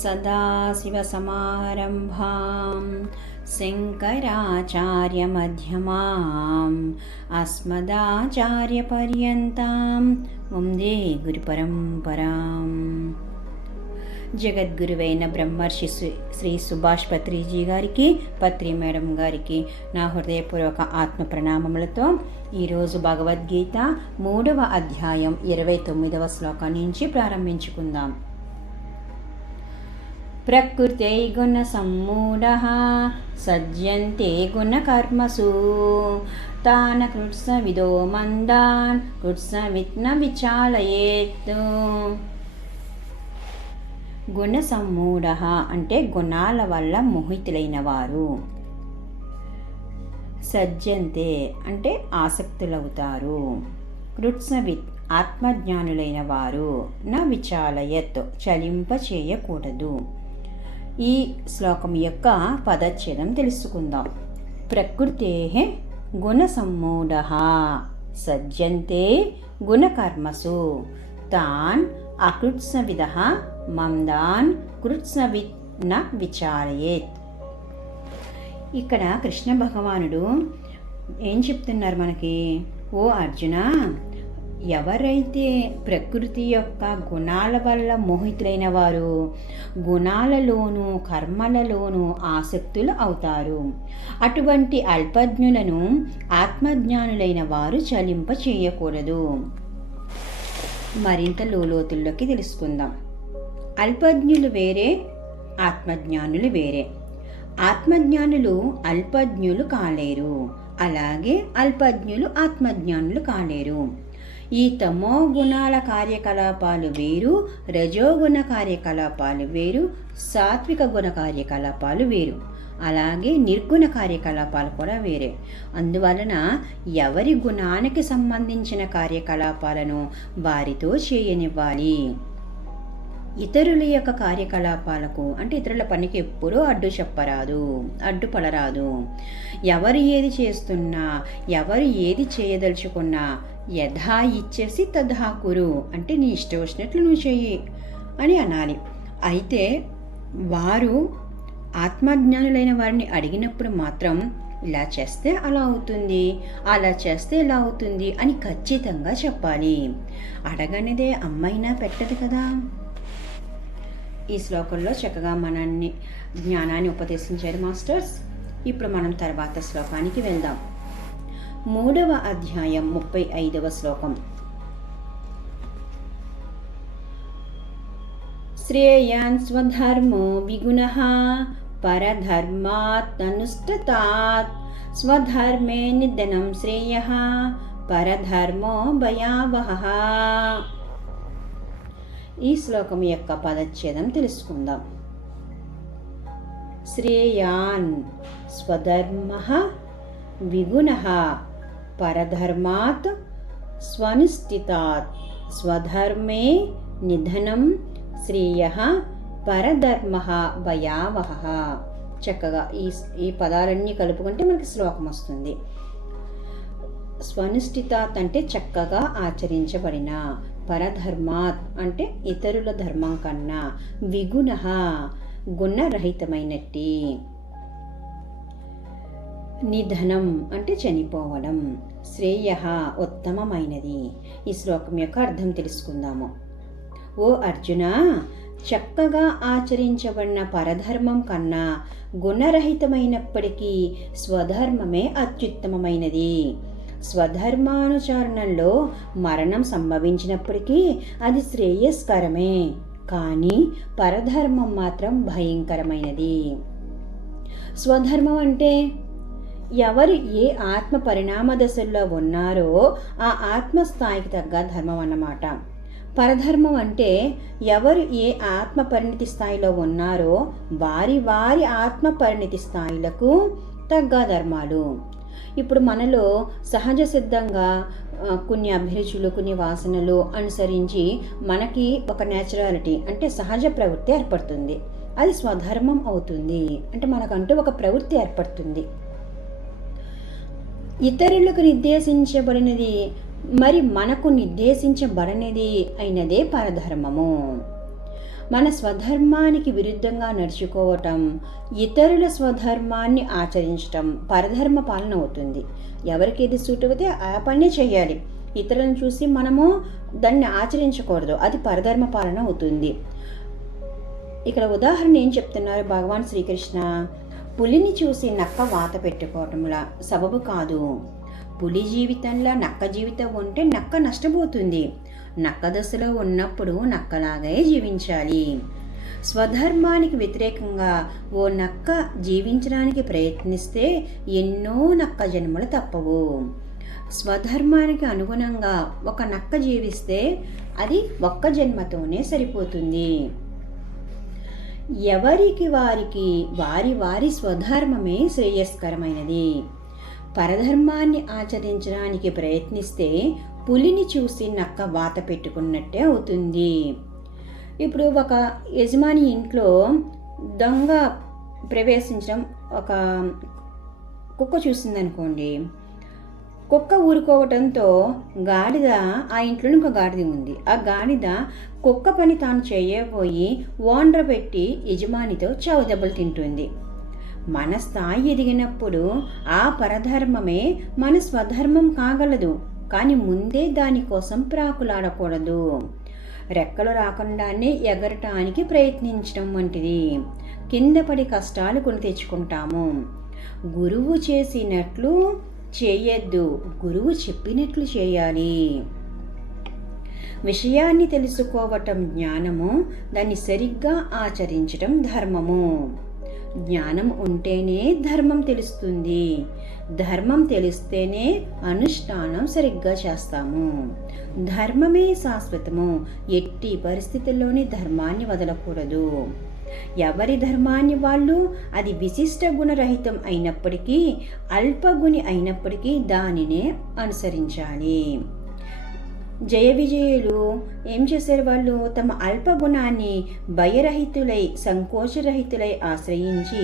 सदाशिवसमारम्भां शङ्कराचार्यमध्यमाम् अस्मदाचार्यपर्यन्तां वन्दे గురుపరంపరాం. జగద్గురువైన బ్రహ్మర్షి శ్రీ సుభాష్ పత్రిజీ గారికి, పత్రి మేడం గారికి నా హృదయపూర్వక ఆత్మ ప్రణామములతో ఈరోజు భగవద్గీత 3వ అధ్యాయం 29వ శ్లోకం నుంచి ప్రారంభించుకుందాం. ప్రకృతే గుణ సమ్మూఢః సజ్జంతే గుణకర్మసు తాన కృత్స్నవిదో మందాన్ కృత్స్నవిత్ న విచాలయేత్. గుణ సమ్మూఢః అంటే గుణాల వల్ల మోహితులైన వారు. సజ్జంతే అంటే ఆసక్తులవుతారు. కృత్స్నవిత్ ఆత్మజ్ఞానులైన వారు. న విచాలయత్ చలింప చేయకూడదు. ఈ శ్లోకం యొక్క పదచ్ఛేదం తెలుసుకుందాం. ప్రకృతే గుణ సమ్మూఢః సజ్జంతే గుణకర్మసు తాన్ అకృత్స్నవిదః మందాన్ కృత్స్నవిత్ న విచారయేత్. ఇక్కడ కృష్ణ భగవానుడు ఏం చెప్తున్నారు మనకి? ఓ అర్జున, ఎవరైతే ప్రకృతి యొక్క గుణాల వల్ల మోహితులైన వారు గుణాలలోనూ కర్మలలోనూ ఆసక్తులు అవుతారు. అటువంటి అల్పజ్ఞులను ఆత్మజ్ఞానులైన వారు చలింప చేయకూడదు. మరింత లోతుల్లోకి తెలుసుకుందాం. అల్పజ్ఞులు వేరే, ఆత్మజ్ఞానులు వేరే. ఆత్మజ్ఞానులు అల్పజ్ఞులు కాలేరు, అలాగే అల్పజ్ఞులు ఆత్మజ్ఞానులు కాలేరు. ఈ తమో గుణాల కార్యకలాపాలు వేరు, రజోగుణ కార్యకలాపాలు వేరు, సాత్విక గుణ కార్యకలాపాలు వేరు, అలాగే నిర్గుణ కార్యకలాపాలు కూడా వేరే. అందువలన ఎవరి గుణానికి సంబంధించిన కార్యకలాపాలను వారితో చేయనివ్వాలి. ఇతరుల యొక్క కార్యకలాపాలకు అంటే ఇతరుల పనికి ఎప్పుడూ అడ్డు చెప్పరాదు, అడ్డుపడరాదు. ఎవరు ఏది చేస్తున్నా, ఎవరు ఏది చేయదలుచుకున్నా యథా ఇచ్చేసి తథా కురు అంటే నీ ఇష్టం వచ్చినట్లు నువ్వు చెయ్యి అని అనాలి. అయితే వారు ఆత్మజ్ఞానులైన వారిని అడిగినప్పుడు మాత్రం ఇలా చేస్తే అలా అవుతుంది, అలా చేస్తే ఇలా అవుతుంది అని ఖచ్చితంగా చెప్పాలి. అడగనిదే అమ్మైనా పెట్టదు కదా. ఈ శ్లోకంలో చక్కగా మనల్ని జ్ఞానాన్ని ఉపదేశించారు మాస్టర్స్. ఇప్పుడు మనం తర్వాత శ్లోకానికి వెళ్దాం. 3వ అధ్యాయం 35వ శ్లోకం. శ్రేయాన్ స్వధర్మో విగుణః పరధర్మాత్ అనుష్ఠాతాత్ స్వధర్మే నిధనం శ్రేయః పరధర్మో భయావహః. ఈ శ్లోకం యొక్క పదచ్ఛేదం తెలుసుకుందాం. శ్రేయాన్ స్వధర్మః విగుణః పరధర్మాత్ స్వనుష్ఠితాత్ స్వధర్మే నిధనం శ్రేయః పరధర్మః భయావహః. చక్కగా ఈ పదాలన్నీ కలుపుకుంటే మనకి శ్లోకం వస్తుంది. స్వనుష్ఠితాత్ అంటే చక్కగా ఆచరించబడిన, పరధర్మాత్ అంటే ఇతరుల ధర్మం కన్నా, విగుణః గుణరహితమైనట్టి, నిధనం అంటే చనిపోవడం, శ్రేయః ఉత్తమమైనది. ఈ శ్లోకం యొక్క అర్థం తెలుసుకుందాము. ఓ అర్జున, చక్కగా ఆచరించబడిన పరధర్మం కన్నా గుణరహితమైనప్పటికీ స్వధర్మమే అత్యుత్తమమైనది. స్వధర్మానుచరణలో మరణం సంభవించినప్పటికీ అది శ్రేయస్కరమే, కానీ పరధర్మం మాత్రం భయంకరమైనది. స్వధర్మం అంటే ఎవరు ఏ ఆత్మ పరిణామ దశల్లో ఉన్నారో ఆ ఆత్మస్థాయికి తగ్గ ధర్మం అన్నమాట. పరధర్మం అంటే ఎవరు ఏ ఆత్మ పరిణితి స్థాయిలో ఉన్నారో వారి వారి ఆత్మ పరిణితి స్థాయిలకు తగ్గ ధర్మాలు. ఇప్పుడు మనలో సహజ సిద్ధంగా కొన్ని అభిరుచులు, కొన్ని వాసనలు అనుసరించి మనకి ఒక నేచురాలిటీ అంటే సహజ ప్రవృత్తి ఏర్పడుతుంది. అది స్వధర్మం అవుతుంది. అంటే మనకంటూ ఒక ప్రవృత్తి ఏర్పడుతుంది. ఇతరులకు నిర్దేశించబడినది మరి మనకు నిర్దేశించబడనిది అయినదే పరధర్మము. మన స్వధర్మానికి విరుద్ధంగా నడుచుకోవటం, ఇతరుల స్వధర్మాన్ని ఆచరించటం పరధర్మ పాలన అవుతుంది. ఎవరికి ఏది సూట్ అయితే ఆ పనే చేయాలి. ఇతరులను చూసి మనము దాన్ని ఆచరించకూడదు, అది పరధర్మ పాలన అవుతుంది. ఇక్కడ ఉదాహరణ ఏం చెప్తున్నారు భగవాన్ శ్రీకృష్ణ? పులిని చూసి నక్క వాత పెట్టుకోవటంలా సబబు కాదు. పులి జీవితంలో నక్క జీవితం ఉంటే నక్క నష్టపోతుంది. నక్క దశలో ఉన్నప్పుడు నక్కలాగే జీవించాలి. స్వధర్మానికి వ్యతిరేకంగా ఓ నక్క జీవించడానికి ప్రయత్నిస్తే ఎన్నో నక్క జన్మలు తప్పవు. స్వధర్మానికి అనుగుణంగా ఒక నక్క జీవిస్తే అది ఒక్క జన్మతోనే సరిపోతుంది. ఎవరికి వారికి వారి వారి స్వధర్మమే శ్రేయస్కరమైనది. పరధర్మాన్ని ఆచరించడానికి ప్రయత్నిస్తే పులిని చూసి నక్క వాత పెట్టుకున్నట్టే అవుతుంది. ఇప్పుడు ఒక యజమాని ఇంట్లో దొంగ ప్రవేశించడం ఒక కుక్క చూసిందనుకోండి. కుక్క ఊరుకోవటంతో గాడిద, ఆ ఇంట్లో ఇంకో గాడిద ఉంది, ఆ గాడిద కుక్క పని తాను చేయబోయి ఓండ్ర పెట్టి యజమానితో చావు దెబ్బలు తింటుంది. మన స్థాయి ఎదిగినప్పుడు ఆ పరధర్మమే మన స్వధర్మం కాగలదు. కానీ ముందే దానికోసం ప్రాకులాడకూడదు. రెక్కలు రాకుండానే ఎగరటానికి ప్రయత్నించడం వంటిది. కింద పడి కష్టాలు కొని తెచ్చుకుంటాము. గురువు చేసినట్లు చేయొద్దు, గురువు చెప్పినట్లు చేయాలి. విషయాన్ని తెలుసుకోవటం జ్ఞానము, దాన్ని సరిగ్గా ఆచరించటం ధర్మము. జ్ఞానం ఉంటేనే ధర్మం తెలుస్తుంది. ధర్మం తెలిస్తేనే అనుష్ఠానం సరిగ్గా చేస్తాము. ధర్మమే శాశ్వతము. ఎట్టి పరిస్థితుల్లోని ధర్మాన్ని వదలకూడదు. ఎవరి ధర్మాన్ని వాళ్ళు, అది విశిష్ట గుణరహితం అయినప్పటికీ, అల్పగుణి అయినప్పటికీ దానినే అనుసరించాలి. జయ విజయులు ఏం చేశారు? వాళ్ళు తమ అల్పగుణాన్ని భయరహితులై, సంకోచరహితులై ఆశ్రయించి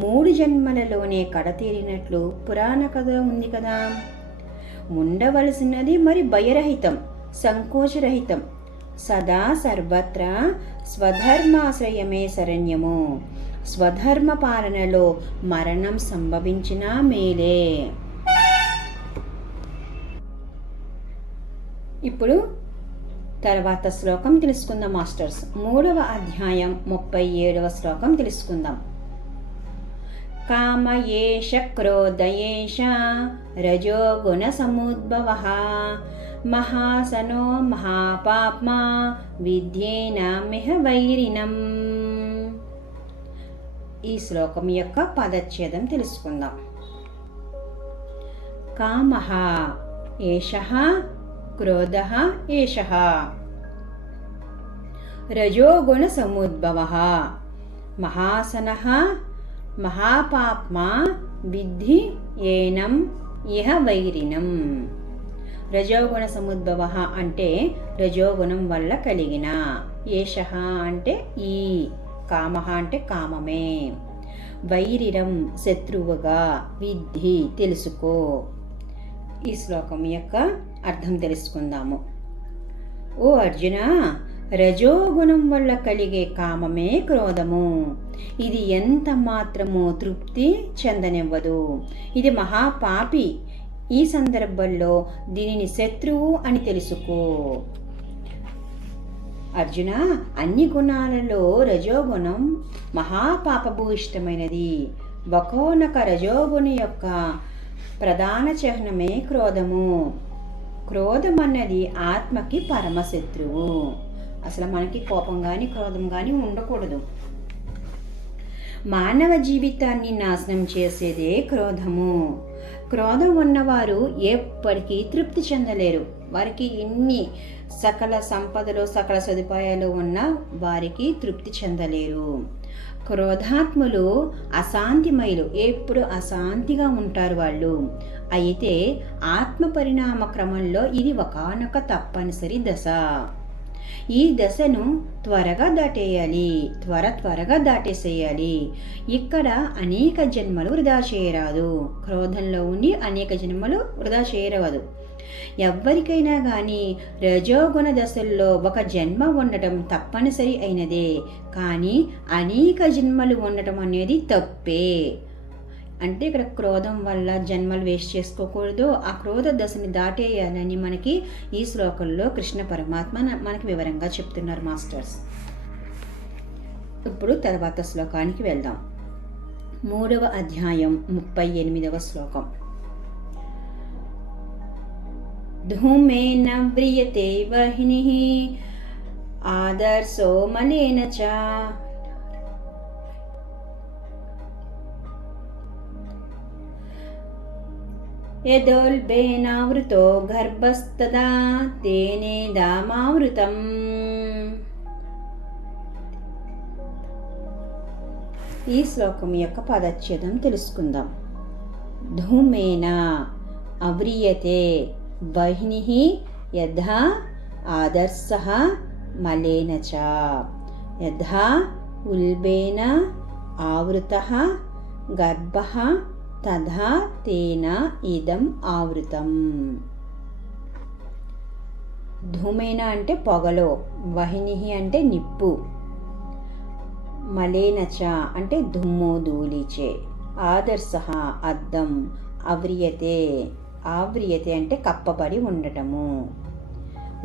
3 జన్మలలోనే కడతీరినట్లు పురాణ కథ ఉంది కదా. ఉండవలసినది మరి భయరహితం, సంకోచరహితం. సదా సర్వత్రా స్వధర్మాశ్రయమే శరణ్యము. స్వధర్మ పాలనలో మరణం సంభవించినా మేలే. ఇప్పుడు తర్వాత శ్లోకం తెలుసుకుందాం మాస్టర్స్. 3వ అధ్యాయం 37వ శ్లోకం తెలుసుకుందాం. కామ ఏష క్రోధ ఏష రజో గుణ సముద్భవః మహాసనో మహాపాప్మా విద్యేనామిహ వైరిణం. ఈ శ్లోకం యొక్క పదచ్ఛేదం తెలుసుకుందాం. కామః ఏషః, క్రోధః ఏషః, రజోగుణ సముద్భవః మహాసనః మహాపాప్మా విద్ధి ఏనం ఇహ వైరిణం. రజోగుణ సముద్భవ అంటే రజోగుణం వల్ల కలిగిన, ఏషః అంటే ఈ, కామః అంటే కామమే, వైరిరం శత్రువుగా, విద్ధి తెలుసుకో. ఈ శ్లోకం యొక్క అర్థం తెలుసుకుందాము. ఓ అర్జున, రజోగుణం వల్ల కలిగే కామమే క్రోధము. ఇది ఎంత మాత్రము తృప్తి చెందనివ్వదు. ఇది మహాపాపి. ఈ సందర్భంలో దీనిని శత్రువు అని తెలుసుకో. అర్జున, అన్ని గుణాలలో రజోగుణం మహాపాపభూయిష్టమైనది. ఒకోనొక రజోగుణి యొక్క ప్రధాన చిహ్నమే క్రోధము. క్రోధం అన్నది ఆత్మకి పరమశత్రువు. అసలు మనకి కోపం కానీ క్రోధం కానీ ఉండకూడదు. మానవ జీవితాన్ని నాశనం చేసేదే క్రోధము. క్రోధం ఉన్నవారు ఎప్పటికీ తృప్తి చెందలేరు. వారికి ఎన్ని సకల సంపదలు, సకల సదుపాయాలు ఉన్నా వారికి తృప్తి చెందలేరు. క్రోధాత్ములు అశాంతిమయులు, ఎప్పుడు అశాంతిగా ఉంటారు వాళ్ళు. అయితే ఆత్మ పరిణామ క్రమంలో ఇది ఒకానొక తప్పనిసరి దశ. ఈ దశను త్వరగా దాటేయాలి, త్వరగా దాటేసేయాలి. ఇక్కడ అనేక జన్మలు వృధా చేయరాదు. క్రోధంలో ఉండి అనేక జన్మలు వృధా చేయరవదు. ఎవ్వరికైనా కానీ రజోగుణ దశల్లో ఒక జన్మ ఉండటం తప్పనిసరి అయినదే, కానీ అనేక జన్మలు ఉండటం అనేది తప్పే. అంటే ఇక్కడ క్రోధం వల్ల జన్మలు వేస్ట్ చేసుకోకూడదు, ఆ క్రోధ దశని దాటేయాలని మనకి ఈ శ్లోకంలో కృష్ణ పరమాత్మ మనకి వివరంగా చెప్తున్నారు మాస్టర్స్. ఇప్పుడు తర్వాత శ్లోకానికి వెళ్దాం. 3వ అధ్యాయం 38వ శ్లోకం. ధూమేన వ్రియతే వహ్నిః ఆదర్శో మలేన చ యదోల్బేనావృతో గర్భస్తదా తేనేదామావృతం. ఈ శ్లోకం యొక్క పదచ్ఛేదం తెలుసుకుందాం. ధూమేన అవ్రియతే వహ్నిః యథా ఆదర్శః మలేన చ యథా ఉల్బేన ఆవృతః గర్భః తథా తేన ఇదం ఆవృతం. ధూమేన అంటే పొగలో, వహ్నిః అంటే నిప్పు, మలేనచ అంటే దుమ్ము ధూళిచే, ఆదర్శః అద్దం, అవ్రియతే ఆవ్రియతే అంటే కప్పబడి ఉండటము.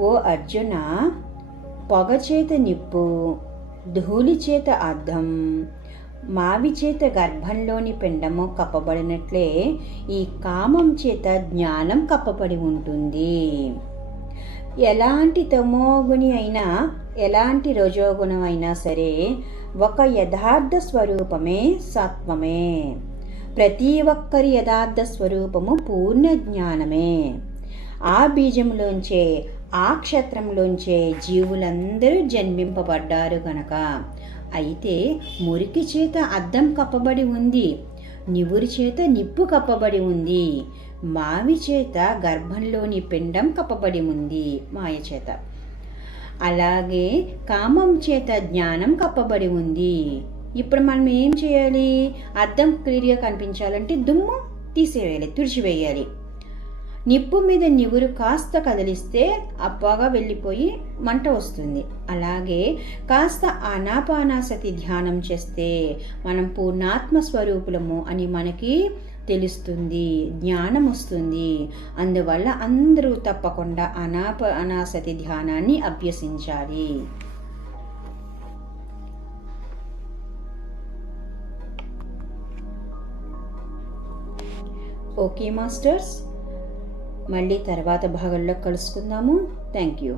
ఓ అర్జున, పొగ చేత నిప్పు, ధూళి చేత అద్దం, మావి చేత గర్భంలోని పిండము కప్పబడినట్లే ఈ కామం చేత జ్ఞానం కప్పబడి ఉంటుంది. ఎలాంటి తమోగుణి అయినా, ఎలాంటి రజోగుణం అయినా సరే ఒక యథార్థ స్వరూపమే సత్వమే. ప్రతి ఒక్కరి యథార్థ స్వరూపము పూర్ణ జ్ఞానమే. ఆ బీజంలోంచే, ఆ క్షేత్రంలోంచే జీవులందరూ జన్మింపబడ్డారు గనక. అయితే మురికి చేత అద్దం కప్పబడి ఉంది, నివురి చేత నిప్పు కప్పబడి ఉంది, మావి చేత గర్భంలోని పిండం కప్పబడి ఉంది మాయ చేత. అలాగే కామం చేత జ్ఞానం కప్పబడి ఉంది. ఇప్పుడు మనం ఏం చేయాలి? అద్దం క్లియర్గా కనిపించాలంటే దుమ్ము తీసేయాలి, తుడిచివేయాలి. నిప్పు మీద నివురు కాస్త కదిలిస్తే అప్పగా వెళ్ళిపోయి మంట వస్తుంది. అలాగే కాస్త ఆనాపానాసతి ధ్యానం చేస్తే మనం పూర్ణాత్మ స్వరూపులము అని మనకి తెలుస్తుంది, జ్ఞానం వస్తుంది. అందువల్ల అందరూ తప్పకుండా అనాసతి ధ్యానాన్ని అభ్యసించాలి. ఓకే మాస్టర్స్, మళ్ళీ తర్వాత భాగంలో కలుసుకుందాము. Thank you.